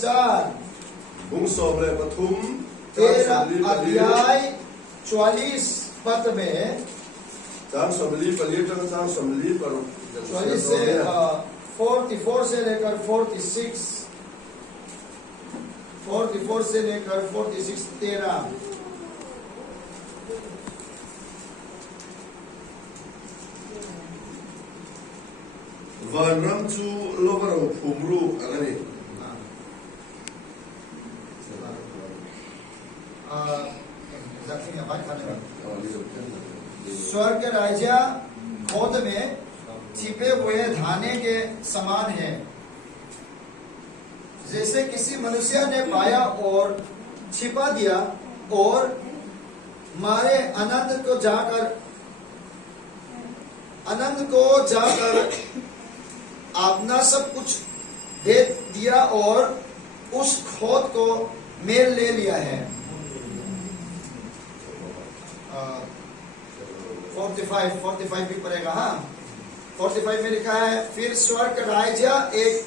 4 Bung som le pathum 13 अध्याय 44 पद में Jang somli palir jang somli par 44 से 44 से लेकर 46 44 से लेकर 46 13 Vanram chu lovaro phumru agani स्वर्ग राज्य खोद में छिपे हुए धाने के समान है, जैसे किसी मनुष्य ने पाया और छिपा दिया और मारे आनंद को जाकर अपना सब कुछ दे दिया और उस खोद को मेल ले लिया है। 45 भी पड़ेगा। हाँ, 45 में लिखा है, फिर स्वर्ग राज्य एक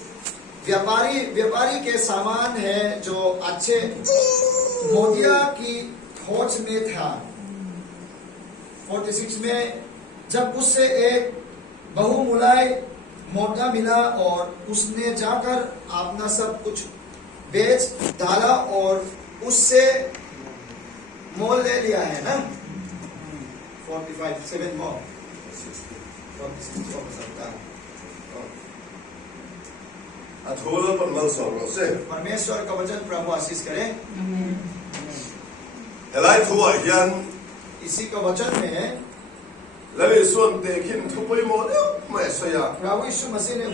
व्यापारी के समान है जो अच्छे मोतिया की खोज में था। 46 में जब उससे एक बहुमूल्य मोटा मिला और उसने जाकर अपना सब कुछ बेच डाला और उससे मोल ले लिया है ना। 45 7 more 46 हो सकता है। athola parmal som lo se परमेश्वर का वचन प्रभु आशीष करे। helai thua hian इसी का वचन में lale suan te khin thupoi mo de mai soya प्रभु यीशु मसीह ने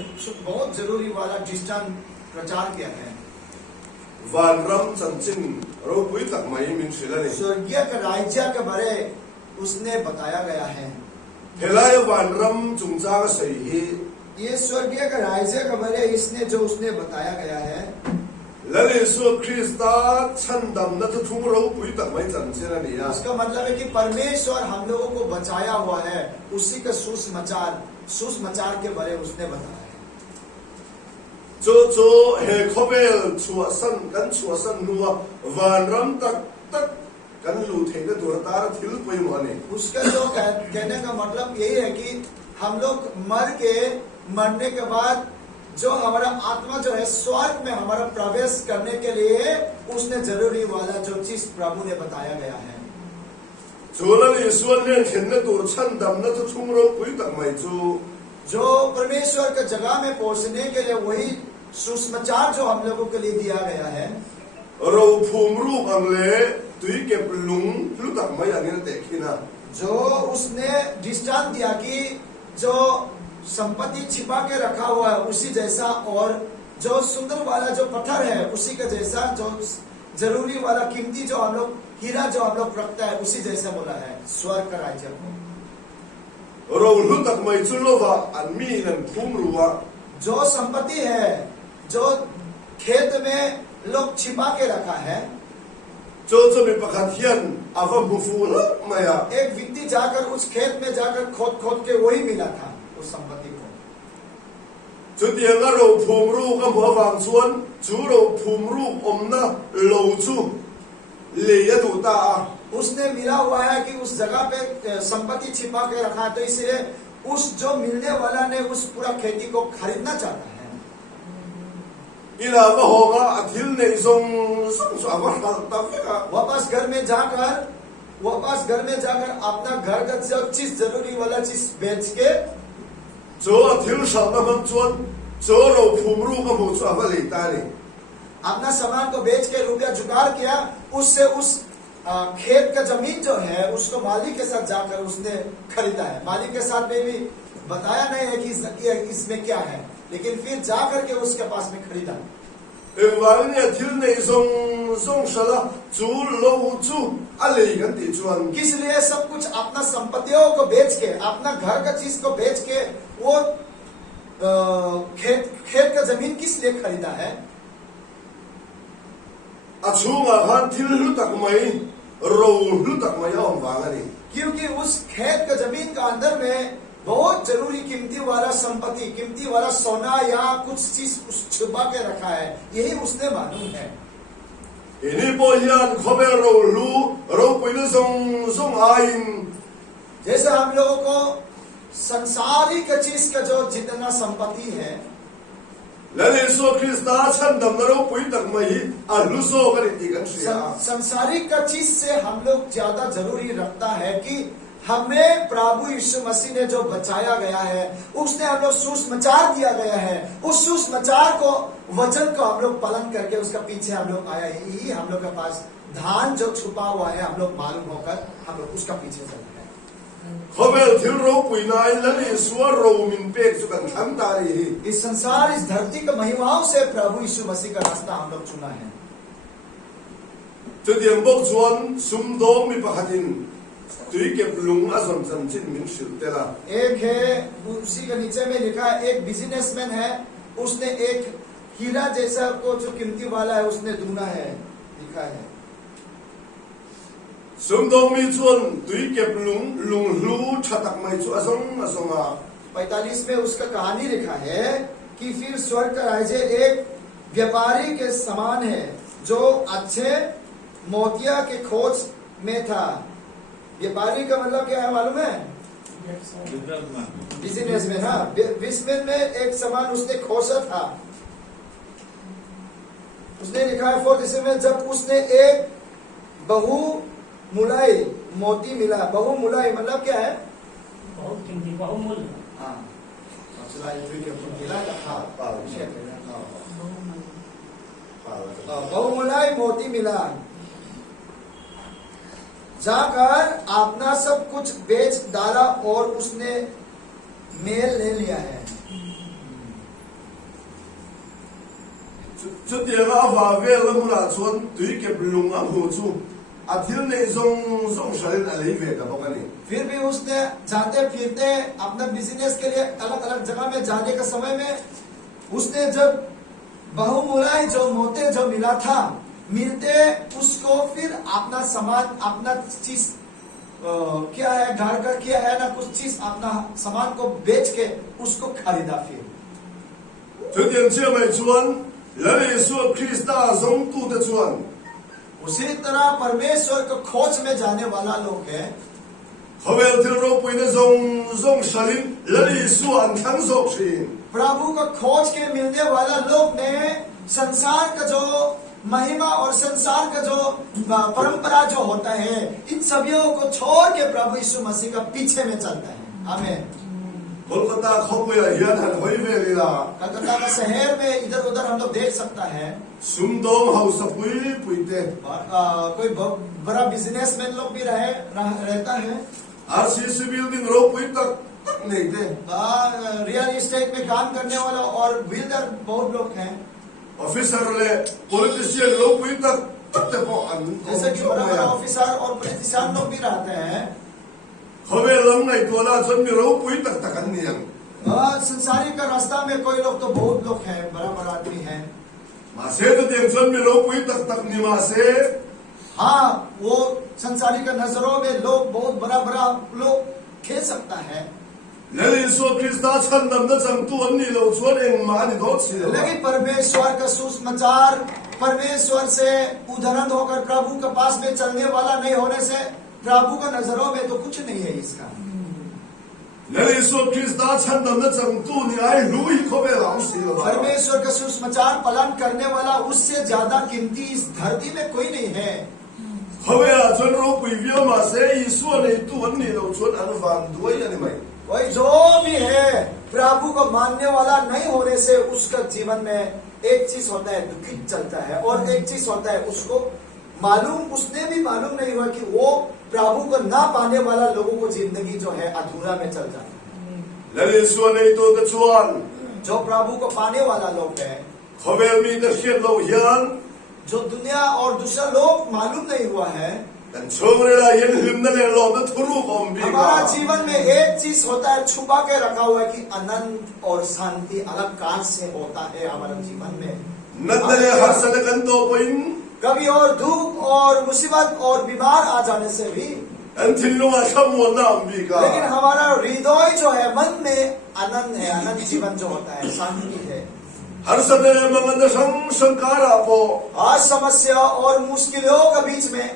बहुत जरूरी वाला दृष्टांत प्रचार किया है। Vanram chanchin ro pui tak mai min silani स्वर्गीय का राज्य के बारे उसने बताया गया है। helai vanram chungcha sei hi ये स्वर्गीय का राज्य के बारे इसने जो उसने बताया गया है। lale su krista chandam na thu ro pui tak mai chanchin ani ya उसका मतलब है कि परमेश्वर हम लोगों को बचाया हुआ है, उसी का सुसमाचार के बारे उसने बताया है। cho he khobel chuasan nuwa vanram tak kan lu theina durtar thil poi mane उसका जो कहने का मतलब यही है कि हम लोग मरने के बाद जो हमारा आत्मा जो है स्वर्ग में हमारा प्रवेश करने के लिए उसने जरूरी वाला जो चीज प्रभु ने बताया गया है। Zulali suan len khinna tur chandam na thu ro pui tak mai chu जो परमेश्वर के जगह में पहुंचने के लिए वही सुसमाचार जो हम लोगों के लिए दिया गया है। ro phumru angle tui ke lung lu tak mai angin te khina जो उसने दृष्टांत दिया कि जो संपत्ति छिपा के रखा हुआ है उसी जैसा, और जो सुंदर वाला जो पत्थर है उसी का जैसा, जो जरूरी वाला कीमती जो हम लोग हीरा जो हम लोग रखता है उसी जैसा बोला है स्वर्ग का राज्य को। ro lu tak mai chu lo wa an mi nan phumru wa जो संपत्ति है जो खेत में लोग छिपा के रखा है, cho mi pakhat hian ava bufu la maya एक व्यक्ति जाकर उस खेत में जाकर खोद के वही मिला था उस संपत्ति को। chu tianga ro phumru ka mo wang chuan chu ro phumru omna lo chu le ya du ta उसने मिला हुआ है कि उस जगह पे संपत्ति छिपा के रखा है, तो इसलिए उस जो मिलने वाला ने उस पूरा खेती को खरीदना चाहता है। ila va honga athil nei song sa va ta feka वापस घर में जाकर अपना घर का सब चीज जरूरी वाला चीज बेच के cho athil sa na man chuan cho ro phumru ka mo chu ava le ta ni अपना सामान को बेच के रुपया जुगाड़ किया, उससे उस खेत का जमीन जो है उसको मालिक के साथ जाकर उसने खरीदा है। मालिक के साथ में भी बताया नहीं है कि इसमें क्या है, लेकिन फिर जाकर के उसके पास में खरीदा। Evang ni athil nei song sala chu lo chu ale gan ti chuan किस लिए सब कुछ अपना संपत्तियों को बेच के, अपना घर का चीज को बेच के वो खेत का जमीन किस लिए खरीदा है? achunga han thil lu tak mai ro lu tak mai om wang ani क्योंकि उस खेत का जमीन का अंदर में बहुत जरूरी कीमती वाला संपत्ति, कीमती वाला सोना या कुछ चीज छुपा के रखा है, यही उसने मालूम है। ini po hian khobe ro lu ro puina zong ain जैसे हम लोगों को संसारिक चीज का जो जितना संपत्ति है, lani so krista chan dam ro pui tak mai alu so kari ti kan sia संसारिक का चीज से हम लोग ज्यादा जरूरी रखता है कि हमें प्रभु यीशु मसीह ने जो बचाया गया है, उसने हम लोग सुसमाचार दिया गया है, उस सुसमाचार को वचन को हम लोग पालन करके उसका पीछे हम लोग आया, यही हम लोग के पास धान जो छुपा हुआ है, हम लोग मालूम होकर हम लोग उसका पीछे चल रहे हैं। khobe thil ro pui nai lani suar ro min pek chu kan tham ta ri hi इस संसार, इस धरती के महिमाओं से प्रभु यीशु मसीह का रास्ता हम लोग चुना है। chu diam bok chuan sum dong mi pakhatin tui kep lung a zon chan chin min sil tela एक है, उसी के नीचे में लिखा है, एक बिजनेसमैन है, उसने एक हीरा जैसा को जो कीमती वाला है उसने ढूंढा है, लिखा है। sum dong mi chuan tui kep lung hlu thatak mai chu azong a 45 में उसका कहानी लिखा है कि फिर स्वर्ग का राज्य एक व्यापारी के समान है जो अच्छे मोतिया के खोज में था। व्यापारी का मतलब क्या है मालूम है? बिजनेसमैन। हाँ, बिजनेसमैन में एक सामान उसने खोजा था। उसने लिखा है 46 में, जब उसने एक बहुमूल्य मोती मिला। बहुमूल्य मतलब क्या है? बहुत कीमती, बहुमूल्य। हाँ, बहुमूल्य मोती मिला, जाकर अपना सब कुछ बेच डाला और उसने मेल ले लिया है। chu diam a va vel la mula chuan tui kep lung a hu chu a thil nei zong sharin a lei ve ka bokani फिर भी उसने जाते फिरते अपना बिजनेस के लिए अलग अलग जगह में जाने के समय में उसने जब बहुमूल्य जो मोते जो मिला था, मिलते उसको फिर अपना सामान, अपना चीज क्या है, घर का क्या है ना, कुछ चीज अपना सामान को बेच के उसको खरीदा। फिर chu diam che mai chuan lani so krista zong tu de chuan उसी तरह परमेश्वर को खोज में जाने वाला लोग है। khobel thil ro puina zong sharin lani su an thang zok thin प्रभु को खोज के मिलने वाला लोग ने संसार का जो महिमा और संसार का जो परंपरा जो होता है, इन सभी को छोड़ के प्रभु यीशु मसीह का पीछे में चलता है। आमीन। kolkata khopuya hian han hoi ve lila Calcutta का शहर में इधर उधर हम लोग देख सकता है, sum dong hau sa puite और कोई बड़ा बिजनेसमैन लोग भी रहता है, rcc building ro pui tak nei te real estate में काम करने वाला और बिल्डर बहुत लोग हैं। officer le politician ro pui tak te po an जैसे कि बड़ा बड़ा ऑफिसर और पॉलिटिशियन लोग भी रहते हैं। khobe lam nei to la chon mi ro pui tak an niang संसारी का रास्ता में कोई लोग तो बहुत लोग हैं, बड़ा बड़ा आदमी हैं। ma se to dem chon mi row pui tak ni ma se हाँ, वो संसारी का नजरों में लोग बहुत बड़ा बड़ा लोग खेल सकता है, lani so krista chan dam na chang tu an ni lo chuan eng ma ni dot si lo लेकिन परमेश्वर का सुसमाचार, परमेश्वर से उदाहरण होकर प्रभु के पास में चलने वाला नहीं होने से प्रभु का नजरों में तो कुछ नहीं है इसका। lani so krista chan dam na chang tu ni ai lui khobe lam si lo परमेश्वर का सुसमाचार पालन करने वाला उससे ज्यादा कीमती इस धरती में कोई नहीं है। khobe a chon ro pui via ma se i su nei tu an ni lo chuan an van duai ani mai कोई जो भी है प्रभु को मानने वाला नहीं होने से उसका जीवन में एक चीज होता है, दुखित चलता है, और एक चीज होता है उसको मालूम, उसने भी मालूम नहीं हुआ कि वो प्रभु को ना पाने वाला लोगों को जिंदगी जो है अधूरा में चल जाता है। lani so nei to te chuan जो प्रभु को पाने वाला लोग है, khobe mi te khiat lo hian जो दुनिया और दूसरा लोग मालूम नहीं हुआ है। kan chong re la yen hlim na le lo na thuru kom bi हमारा ka जीवन में एक चीज होता है छुपा के रखा हुआ है कि आनंद और शांति अलग काल से होता है हमारे जीवन में। nan na le har sa kan to poin कभी और दुख और मुसीबत और बीमार आ जाने से भी an thin lunga khamon na ambi ka लेकिन हमारा हृदय जो है, मन में आनंद है, आनंद जीवन जो होता है, शांति है। har sadere manganda sankara po आज समस्या और मुश्किलों के बीच में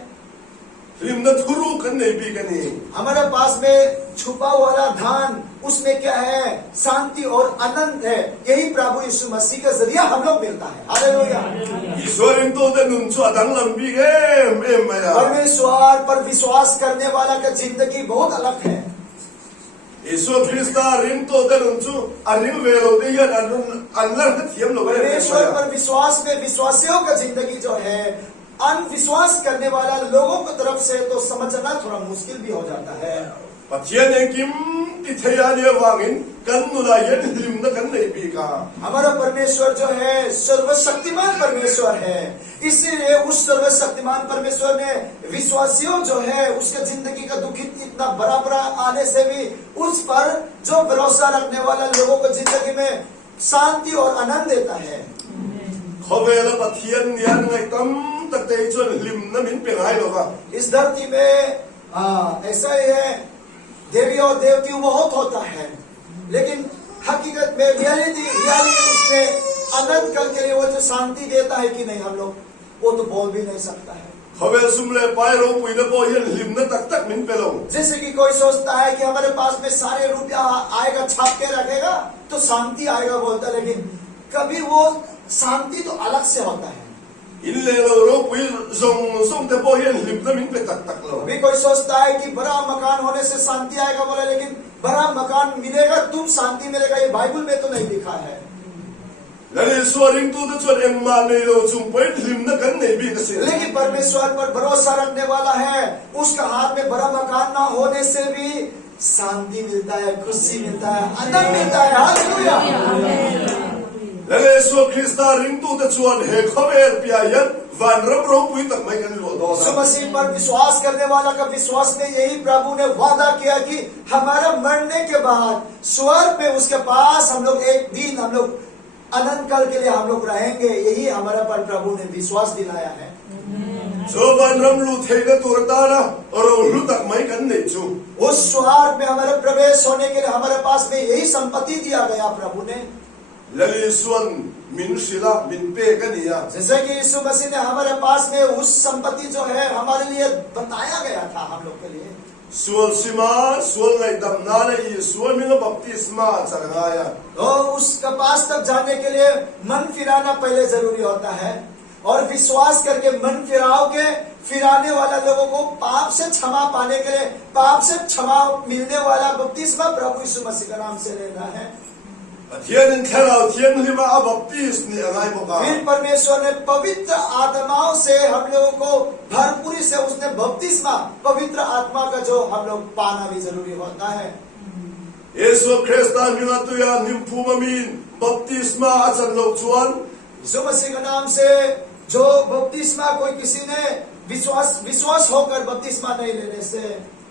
limna thuru kan nei bi kani हमारे पास में छुपा हुआ धन, उसमें क्या है? शांति और आनंद है। यही प्रभु यीशु मसीह के जरिए हम लोग मिलता है। हालेलुया। ईश्वरिन तो de nun chu adang lambi em maya परमेश्वर पर विश्वास करने वाला का जिंदगी बहुत अलग है। Yesu Krista rim to de nun chu arim velo de yan anlar thiam lo परमेश्वर पर विश्वास में विश्वासियों का जिंदगी जो है, अनविश्वास करने वाला लोगों की तरफ से तो समझना थोड़ा मुश्किल भी हो जाता है। pathian kim ti thaya le wangin kan nula yen limna kan nei bi ka हमारा परमेश्वर जो है सर्वशक्तिमान परमेश्वर है। इसीलिए उस सर्वशक्तिमान परमेश्वर ने विश्वासियों जो है उसके जिंदगी का दुखित इतना बड़ा बड़ा आने से भी उस पर जो भरोसा रखने वाला लोगों को जिंदगी में शांति और आनंद देता है। khobela pathian yan ngai tam tak te chon limna min pe ngai lo ka इस धरती में ऐसा ही है, देवी और देवती बहुत होता है, लेकिन हकीकत में रियलिटी उसमें आनंद कल के लिए वो जो शांति देता है कि नहीं, हम लोग वो तो बोल भी नहीं सकता है। khobel sumle pai ro pui na po yan limna tak tak min pe lo जैसे कि कोई सोचता है कि हमारे पास में सारे रुपया आएगा, छाप के रखेगा तो शांति आएगा बोलता है, लेकिन कभी वो शांति तो अलग से होता है। in le lo ro pui zong te po yan limna min pe tak tak lo अभी कोई सोचता है कि बड़ा मकान होने से शांति आएगा बोला, लेकिन बड़ा मकान मिलेगा तुम शांति मिलेगा, ये बाइबल में तो नहीं लिखा है। lali swaring tu de chon em ma nei lo chung poi limna kan nei bi ka se लेकिन परमेश्वर पर भरोसा रखने वाला है, उसका हाथ में बड़ा मकान ना होने से भी शांति मिलता है, खुशी मिलता है, आनंद मिलता है। Hallelujah. lali Yesu Krista ring tu de chon he khobel pia yan van ram ro pui tak mai kan lo do यीशु मसीह पर विश्वास करने वाला का विश्वास में यही प्रभु ने वादा किया कि हमारा मरने के बाद स्वर्ग में उसके पास हम लोग एक दिन हम लोग अनंत काल के लिए हम लोग रहेंगे। यही हमारा पर प्रभु ने विश्वास दिलाया है। so van ram lu thei da tur ta na ro lu tak mai kan nei chu उस स्वर्ग में हमारे प्रवेश होने के लिए हमारे पास में यही संपत्ति दिया गया प्रभु ने। lali suan min sila min pe kan ya जैसे कि यीशु मसीह ने हमारे पास में उस संपत्ति जो है हमारे लिए बताया गया था हम लोग के लिए। sual sima sual ngai dam na le i sual min baptisma charanga ya तो उसके पास तक जाने के लिए मन फिराना पहले जरूरी होता है, और विश्वास करके मन फिराने वाला लोगों को पाप से क्षमा पाने के लिए, पाप से क्षमा मिलने वाला बपतिस्मा प्रभु यीशु मसीह के नाम से लेना है। pathian in kharau thiam lima a baptis ni angai mo ka फिर परमेश्वर ने पवित्र आत्माओं से हम लोगों को भरपूरी से उसने बपतिस्मा, पवित्र आत्मा का जो हम लोग पाना भी जरूरी होता है। Yesu Krista minga tu ya nimpu mamin baptisma achan lo chuan यीशु मसीह के नाम से जो बपतिस्मा कोई किसी ने विश्वास होकर बपतिस्मा नहीं लेने से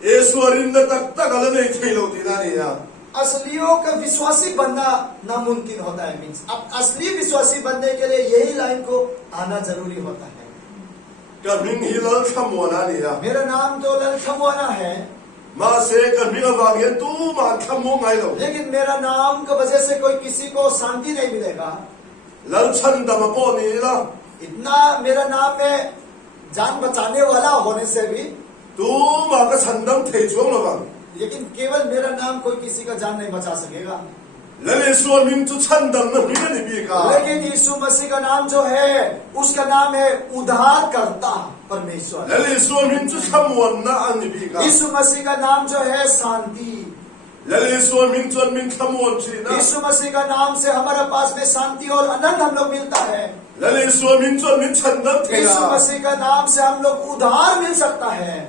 Yesu arin na tak tak ala nei thei lo ti na ni ya असलियों का विश्वासी बनना नामुमकिन होता है। मीन्स अब असली विश्वासी बनने के लिए यही लाइन को आना जरूरी होता है। ka min hilal khamona ni ya मेरा नाम तो ललखमवाना है, ma se ka min awang ye tu ma khamo ngai lo लेकिन मेरा नाम की वजह से कोई किसी को शांति नहीं मिलेगा। lal chan da ma po ni la इतना मेरा नाम में जान बचाने वाला होने से भी, tu ma ka chandam thei chuang lo bang लेकिन केवल मेरा नाम कोई किसी का जान नहीं बचा सकेगा। lali suan min tu chandam na min ni bi ka लेकिन यीशु मसीह का नाम जो है उसका नाम है उद्धारकर्ता परमेश्वर। lali suan min tu khamon na an ni bi ka यीशु मसीह का नाम जो है शांति। lali suan min chuan min khamon chi na यीशु मसीह का नाम से हमारे पास में शांति और आनंद हम लोग मिलता है। lali suan min chuan min chandam thei यीशु ya मसीह का नाम से हम लोग उद्धार मिल सकता है।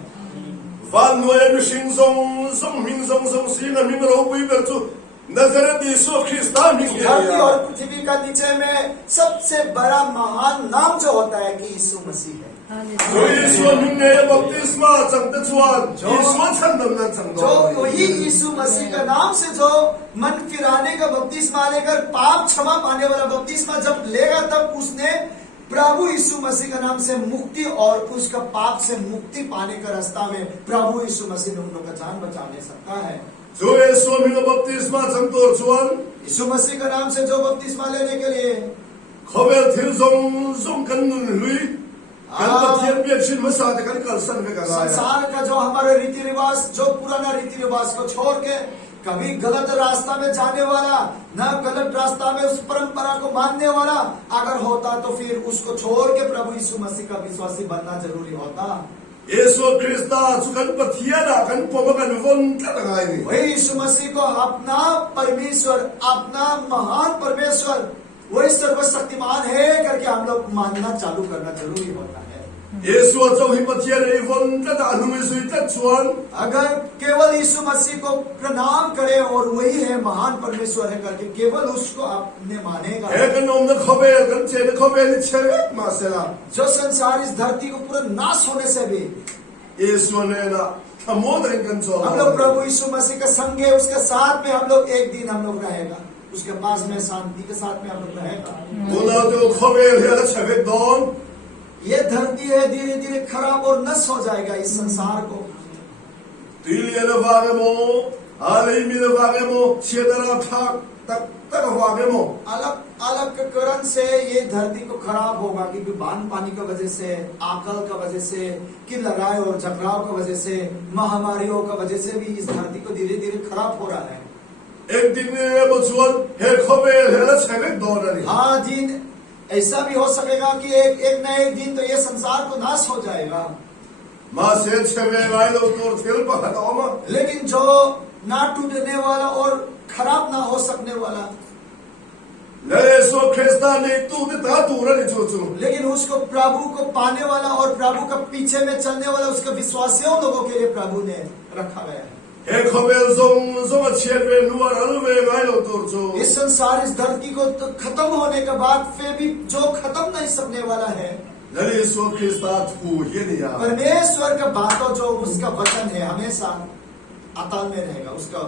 van noya mi sing zong min zong si na min ro pui ber chu Nazaret Yesu Krista min धरती ya और पृथ्वी का नीचे में सबसे बड़ा महान नाम जो होता है कि यीशु मसीह है। so Yesu min ne baptisma chang ta chuan Yesu chandam na chang जो do वही यीशु मसीह का नाम से जो मन फिराने का बपतिस्मा लेकर पाप क्षमा पाने वाला बपतिस्मा जब लेगा, तब उसने प्रभु यीशु मसीह का नाम से मुक्ति और उसका पाप से मुक्ति पाने का रास्ता में प्रभु यीशु मसीह ने उन लोगों का जान बचा ले सकता है। जो येशू मिलो बपतिस्मा संतोर चुआन यीशु मसीह का नाम से जो बपतिस्मा लेने के लिए खबर थिल जों जों कन्नुन हुई कल बियक्शिन मसा ते कल सन वे गलाया संसार का जो हमारे रीति रिवाज, जो पुराना रीति रिवाज को छोड़ के कभी गलत रास्ता में जाने वाला, न गलत रास्ता में उस परंपरा को मानने वाला अगर होता तो फिर उसको छोड़ के प्रभु यीशु मसीह का विश्वासी बनना जरूरी होता। येशू क्रिस्ता चुकन पथियाना कन पोमकन वन तगाई वही यीशु मसीह को अपना परमेश्वर, अपना महान परमेश्वर, वही सर्वशक्तिमान है करके हम लोग मानना चालू करना जरूरी होता है। येशू जो ही पथियाने वन तदा अनुमि सुइता चुआन अगर केवल यीशु मसीह को प्रणाम करे और वही है महान परमेश्वर है करके केवल उसको आपने मानेगा, एकन ओम न खबे कन चेन खबे नि छे मासेला जो संसार इस धरती को पूरा नाश होने से भी येशू ने ना थमोदन कन चो हम लोग प्रभु यीशु मसीह के संग है, उसके साथ में हम लोग एक दिन हम लोग रहेगा, उसके पास में शांति के साथ में हम लोग रहेगा। दोना तो खबे है छबे दोन ये धरती है धीरे धीरे खराब और नष्ट हो जाएगा इस संसार को। तिलियन वागेमो आले मिल वागेमो छेदरा थाक तक तक वागेमो अलग अलग करण से ये धरती को खराब होगा, क्योंकि बान पानी की वजह से, आकल का वजह से, कि लड़ाई और झगड़ाव की वजह से, महामारियों की वजह से भी इस धरती को धीरे धीरे खराब हो रहा है। एक दिन में बचवन है खबे है छबे दोन हाँ दिन ऐसा भी हो सकेगा कि एक न एक दिन तो ये संसार को नाश हो जाएगा। मां से छबे वाइलो तोर थिल पहनाओमा लेकिन जो ना टूटने वाला और खराब ना हो सकने वाला, ले सो ख्रिस्ता ने तू ने ता तू रे चोचो लेकिन उसको प्रभु को पाने वाला और प्रभु का पीछे में चलने वाला उसके विश्वासियों लोगों के लिए प्रभु ने रखा गया है। हे खबे जों जों छेबे नुवर अलवे वाइलो तोर चो इस संसार, इस धरती को तो खत्म होने के बाद फिर भी जो खत्म नहीं सकने वाला है, ले सो ख्रिस्ता तू ये निया परमेश्वर का बातों जो उसका वचन है हमेशा अतल में रहेगा। उसका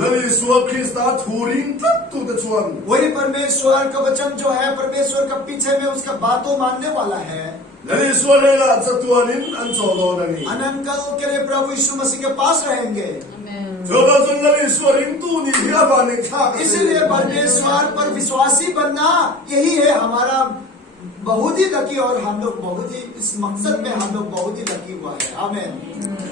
ले सो ख्रिस्ता थूरिन तक तू ते चुआन वही परमेश्वर का वचन जो है, परमेश्वर का पीछे में उसका बातों मानने वाला है। ले सो ले ला चतुआनिन अन चोलो ननी अनंत काल के लिए प्रभु यीशु मसीह के पास रहेंगे। जो गजन ले सो रिन तू नि हिया बाने खा इसीलिए परमेश्वर पर विश्वासी बनना यही है हमारा बहुत ही लकी, और हम लोग बहुत ही इस मकसद में हम लोग बहुत ही लकी हुआ है। आमीन।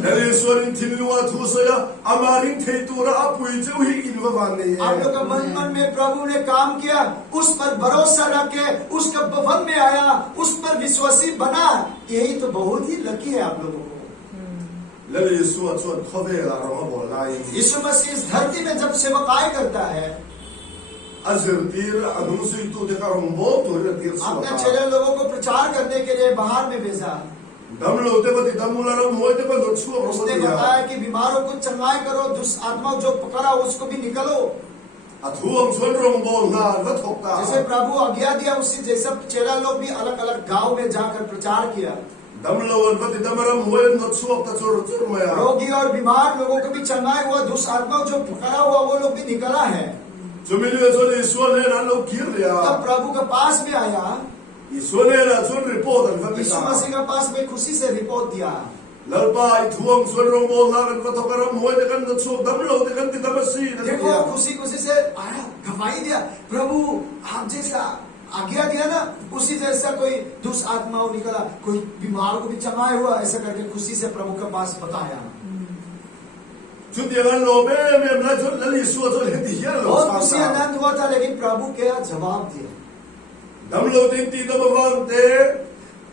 ले सो रिन थिलुआ थुसया अमारिन थेतुरा अपुई जो ही इनवा बाने आप लोग का मन में प्रभु ने काम किया, उस पर भरोसा रखे, उसका भवन में आया, उस पर विश्वासी बना, यही तो बहुत ही लकी है आप लोगों को। ले सो चोन खबे ला रो बोलाई यीशु मसीह इस धरती में जब सेवकाई करता है, अजर तीर अनुसुई तो देखा रोंबो तो रे तीर अपने चेले लोगों को प्रचार करने के लिए बाहर में भेजा। दम लोते बति दमुला रो मोते पर लुछुआ उसने बताया कि बीमारों को चंगाई करो, दुष्ट आत्मा जो पकड़ा उसको भी निकलो। अथुम सुन रोंबो ना वथोक्ता जैसे प्रभु आज्ञा दिया उसी जैसा चेला लोग भी अलग अलग गांव में जाकर प्रचार किया। दमलोवन बति दमरम मोए लुछुआ तचुर चुरमया रोगी और बीमार लोगों को भी चंगाई हुआ, दुष्ट आत्मा जो पकड़ा हुआ वो लोग भी निकला है। जो मिलियो जो ईश्वर ने ना लोग गिर लिया तब प्रभु के पास में आया, ईश्वर ने ना सुन रिपोर्ट अन यीशु मसीह के पास में खुशी से रिपोर्ट दिया। ललपा इथुम सुन रोंबो ना कन तो करम मोए देखन लुछु दमलो देखन ति दमसी देखो खुशी खुशी से आया, गवाही दिया, प्रभु आप जैसा आज्ञा दिया ना उसी जैसा कोई दुष्ट आत्मा निकला, कोई बीमार को भी चंगाई हुआ, ऐसा करके खुशी से प्रभु के पास बताया। जुदियन लोबे में ना जो लली सो जो ले दिया लो बहुत खुशी आनंद हुआ था, लेकिन प्रभु क्या जवाब दिया। दमलो दिंती दमवांते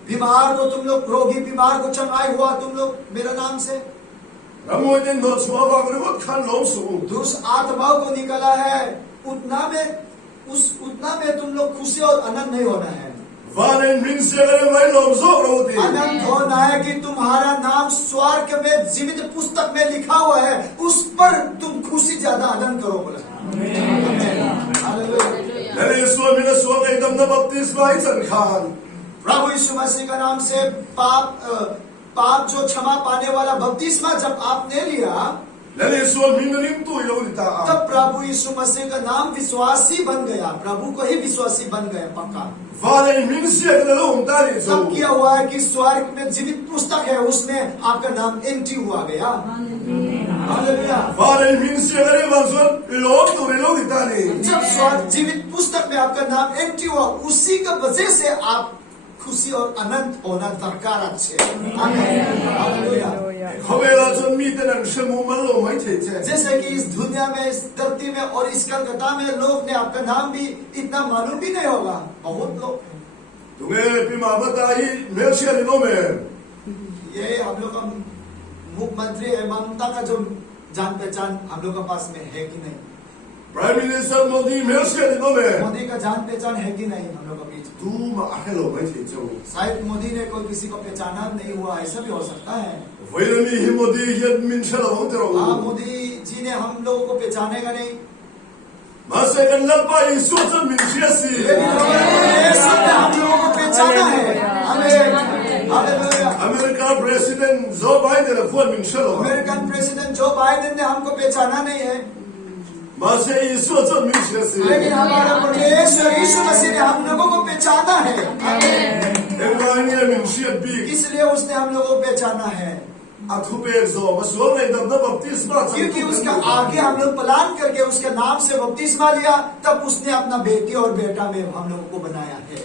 बीमार को तुम लोग, रोगी बीमार को चंगाई हुआ तुम लोग मेरे नाम से, रमो दिन नो छुआ बागरे वो खान लो सु दुष्ट आत्माओं को निकला है, उतना में तुम लोग खुशी और आनंद नहीं होना है। वाले मिन से गरे भाई लो जो रोते आनंद होना है कि तुम्हारा नाम स्वर्ग में जीवित पुस्तक में लिखा हुआ है, उस पर तुम खुशी ज्यादा आनंद करो। बोला ले सो मिन सो के दम न बपतिस्मा इसन खान प्रभु यीशु मसीह का नाम से पाप जो क्षमा पाने वाला बपतिस्मा जब आपने लिया, Lali suan mingalim tu ilo dita. तब प्रभु यीशु मसीह का नाम विश्वासी बन गया, प्रभु को ही विश्वासी बन गया पक्का। Vale mingsia kada lo umtani तब so. क्या हुआ है कि स्वर्ग में जीवित पुस्तक है, उसमें आपका नाम एंट्री हुआ गया। Hallelujah. Vale mingsia kada bangsuan ilo tu ilo dita ni. जब स्वर्ग जीवित पुस्तक में आपका नाम एंट्री हुआ, उसी का वजह से आप खुशी और आनंद होना दरकार अच्छे। Hallelujah. Khovela chon mi tenan shemu malo mai the che. जैसे कि इस दुनिया में, इस धरती में और इस कलकत्ता में लोग ने आपका नाम भी इतना मालूम भी नहीं होगा, बहुत लोग। Tunge pima batai mingsia ni no me. ये हम लोग का मुख्यमंत्री है, ममता का जो जान पहचान हम लोग के पास में है कि नहीं? Prime Minister Modi mingsia ni no me. Modi का जान पहचान है कि नहीं हम लोग के बीच? Tu ma akelo mai the che. शायद मोदी ने कोई किसी को पहचाना नहीं हुआ, ऐसा भी हो सकता है। Vailani hi Modi yet min shala ho tero. हाँ, मोदी जी ने हम लोगों को पहचानेगा नहीं। Masa kan lalpa isu chon mingsia si. लेकिन यीशु ने हम लोगों को पहचाना है। Hallelujah. America President Joe Biden khuan min shala. American president Joe Biden ने हमको पहचाना नहीं है, Masa isu chon mingsia si. लेकिन हमारा परमेश्वर यीशु मसीह ने हम लोगों को पहचाना है। Ebrania mingsia bi. इसलिए उसने हम लोगों को पहचाना है, Athupe zo masual nei dam na baptisma. क्योंकि उसका आगे हम लोग प्लान करके उसके नाम से बपतिस्मा लिया, तब उसने अपना बेटी और बेटा में हम लोगों को बनाया है।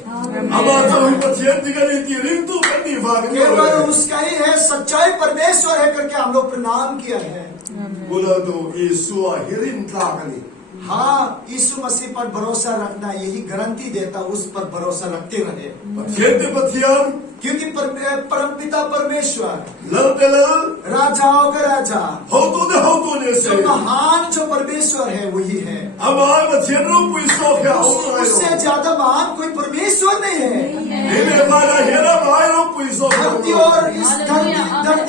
Ama to hi pathian digani ti ring tu kan ni va ni. केवल उसका ही है, सच्चाई परमेश्वर है करके हम लोग प्रणाम किया है। Mula do isu hirin tla kani. हाँ, यीशु मसीह पर भरोसा रखना यही गारंटी देता, उस पर भरोसा रखते रहे, Pathian te pathian क्योंकि परमपिता परमेश्वर lal te lal राजाओं का राजा, ho tu ne se. जो महान जो परमेश्वर है वही है। Ama pathian ro pui so kya ho उससे ज्यादा महान कोई परमेश्वर नहीं है। Ene bana hera mai ro pui so. धरती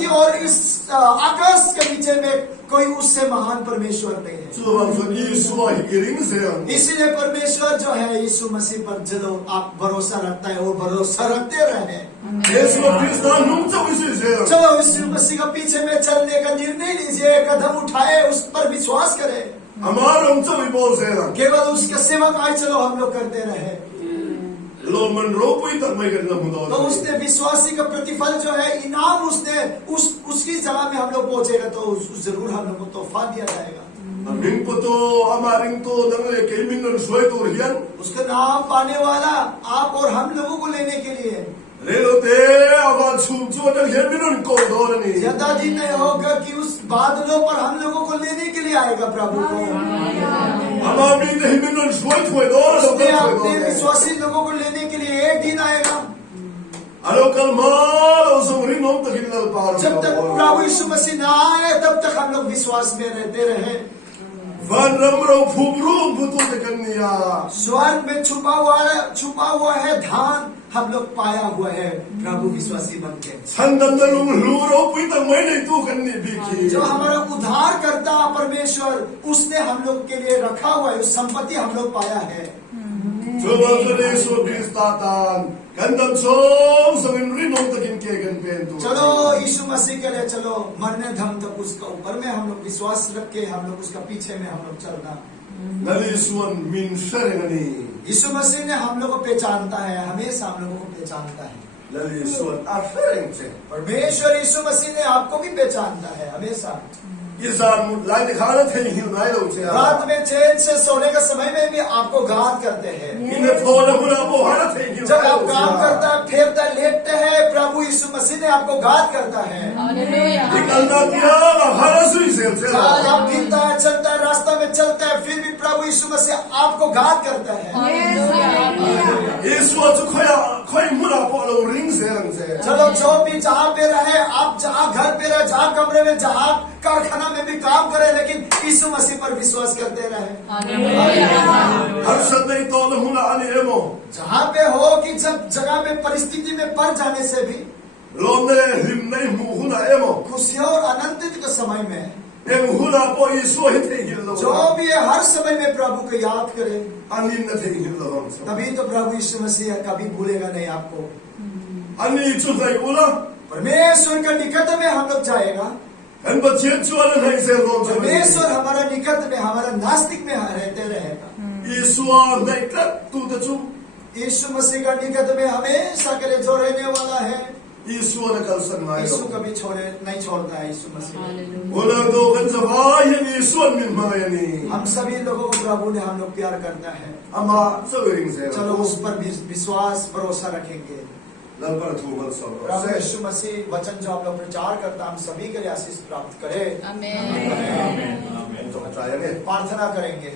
और इस आकाश के नीचे में कोई उससे महान परमेश्वर नहीं है। Chu bang so isu hiring se. इसीलिए परमेश्वर जो है यीशु मसीह पर जो आप भरोसा रखता है, वो भरोसा रखते रहे। Yesu Krista nung chau isu se. चलो यीशु मसीह का पीछे में चलने का निर्णय लीजिए, कदम उठाए, उस पर विश्वास करें। Ama rom chau i bol se. केवल उसका सेवक आए चलो हम लोग करते रहे, Lo man ro pui tak mai kan na mu तो do. उसने विश्वासी का प्रतिफल जो है, इनाम उसने उसकी जगह में हम लोग पहुंचेगा तो जरूर हम लोग को तोहफा दिया जाएगा। Ring po to ama ring to dang le kay min non soy to hian. उसका नाम पाने वाला आप और हम लोगों को लेने के लिए Relo te ava chum chu dang hian min non ko do ni. ज्यादा दिन नहीं होगा कि उस बादलों पर हम लोगों को लेने के लिए आएगा प्रभु को। Ama mi de min non soy to do उसने do. अपने विश्वासी लोगों को लेने के लिए एक दिन आएगा। Alo kalmal o so ring nom takin lal par. जब तक प्रभु यीशु मसीह न आए तब तक हम लोग विश्वास में रहते रहे। Van ram ro phumru butu te kan niya. स्वर्ग में छुपा हुआ है धान हम लोग पाया हुआ है प्रभु विश्वासी बन के। Sandam na lung lu ro pui tak mai nei tu kan ni biki. जो हमारा उद्धार करता परमेश्वर, उसने हम लोग के लिए रखा हुआ है, उस संपत्ति हम लोग पाया है। Coba so Yesu Krista tan. Kandam som sangin ring nom takin ke kan pen tu. चलो यीशु मसीह के लिए चलो, मरने दम तक उसका ऊपर में हम लोग विश्वास रख के हम लोग उसका पीछे में हम लोग चलना। Nali suan min sharengani. यीशु मसीह ने हम लोग को पहचानता है, हमेशा हम लोगों को पहचानता है। Nali suan ashareng che. परमेश्वर यीशु मसीह ने आपको भी पहचानता है हमेशा। Isan lai de khana thei hin nai lo che. रात में चैन से सोने के समय में भी आपको घात करते हैं। Ine thola huna bo hana thei hin. जब आप काम करता है, फेरता लेटते हैं, प्रभु यीशु मसीह ने आपको घात करता है। Ikalna tiya hana sui se che. आप फिरता है, चलता है, रास्ता में चलता है, फिर भी प्रभु यीशु मसीह आपको घात करता है। Yesu chu khoy mura po lo ring se ang che. चलो जो भी जहाँ पे रहे, आप जहाँ घर पे रहे, जहाँ कमरे में, जहाँ कारखाना में भी काम करे, लेकिन यीशु मसीह पर विश्वास करते रहे। Har sadai thola huna ani emo. जहाँ पे हो कि जब जगह में परिस्थिति में पड़ जाने से भी Lomne lim nai mu huna emo. खुशियों और आनंदित के समय में Em huna po Yesu hi thei hin lo. जो भी है हर समय में प्रभु को याद करे, Ani na thei hin lo. तभी तो प्रभु यीशु मसीह कभी भूलेगा नहीं आपको। Ani chu dai ula. परमेश्वर के निकट में हम लोग जाएगा, An pathian chuan an hai sel rom chama. परमेश्वर हमारा निकट में, हमारा नास्तिक में रहते रहेगा। Isuan dai kat tu ta chu. यीशु मसीह का निकट में हमेशा के लिए जो रहने वाला है, Isuan kal san ngai यीशु ro. कभी नहीं छोड़ता है यीशु मसीह। Ola do kan zawai yan Isuan min mai ani. हम सभी लोगों को प्रभु ने हम लोग प्यार करता है। Ama sawering se. चलो उस पर भी विश्वास भरोसा रखेंगे। Lal par thu bal sa. प्रभु यीशु मसीह वचन जो आप लोग प्रचार करता हम सभी के लिए आशीष प्राप्त करे। आमेन। To ta yan e. प्रार्थना करेंगे।